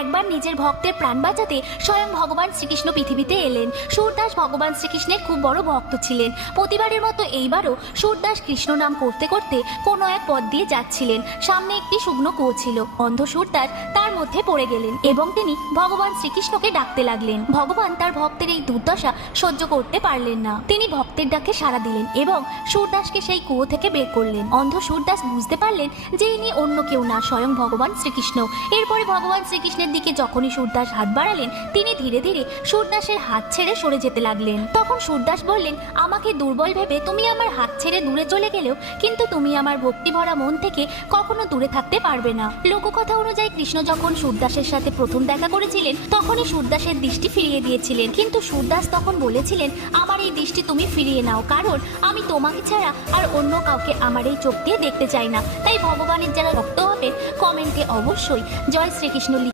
একবার নিজের ভক্তের প্রাণ বাঁচাতে স্বয়ং ভগবান শ্রীকৃষ্ণ পৃথিবীতে এলেন। সুরদাস ভগবান শ্রীকৃষ্ণের খুব বড় ভক্ত ছিলেন। প্রতিবারের মতো এইবারও সুরদাস কৃষ্ণ নাম করতে করতে কোনো এক পথ দিয়ে যাচ্ছিলেন। সামনে একটি শুকনো কুয়ো ছিল। অন্ধ সুরদাস তার মধ্যে পড়ে গেলেন এবং তিনি ভগবান শ্রীকৃষ্ণকে ডাকতে লাগলেন। ভগবান তার ভক্তের এই দুর্দশা সহ্য করতে পারলেন না। তিনি ভক্তের ডাকে সাড়া দিলেন এবং সুরদাসকে সেই কুয়ো থেকে বের করলেন। অন্ধ সুরদাস বুঝতে পারলেন যে ইনি অন্য কেউ না, স্বয়ং ভগবান শ্রীকৃষ্ণ। এরপরে ভগবান শ্রীকৃষ্ণের দিকে যখনই সুরদাস হাত বাড়ালেন, তিনি ধীরে ধীরে সুরদাসের হাত ছেড়ে সরে যেতে লাগলেন। তখন সুরদাস বললেন, আমাকে দুর্বল ভেবে তুমি আমার হাত ছেড়ে দূরে চলে গেলেও কিন্তু তুমি আমার ভক্তি ভরা মন থেকে কখনো দূরে থাকতে পারবে না। লোককথা অনুযায়ী কৃষ্ণ যখন সুরদাসের সাথে প্রথম দেখা করেছিলেন তখনই সুরদাসের দৃষ্টি ফিরিয়ে দিয়েছিলেন, কিন্তু সুরদাস তখন বলেছিলেন, আমার এই দৃষ্টি তুমি ফিরিয়ে নাও, কারণ আমি তোমাকে ছাড়া আর অন্য কাউকে আমার এই চোখ দিয়ে দেখতে চাই না। তাই ভগবানের যারা ভক্ত হবে কমেন্টে অবশ্যই জয় শ্রীকৃষ্ণ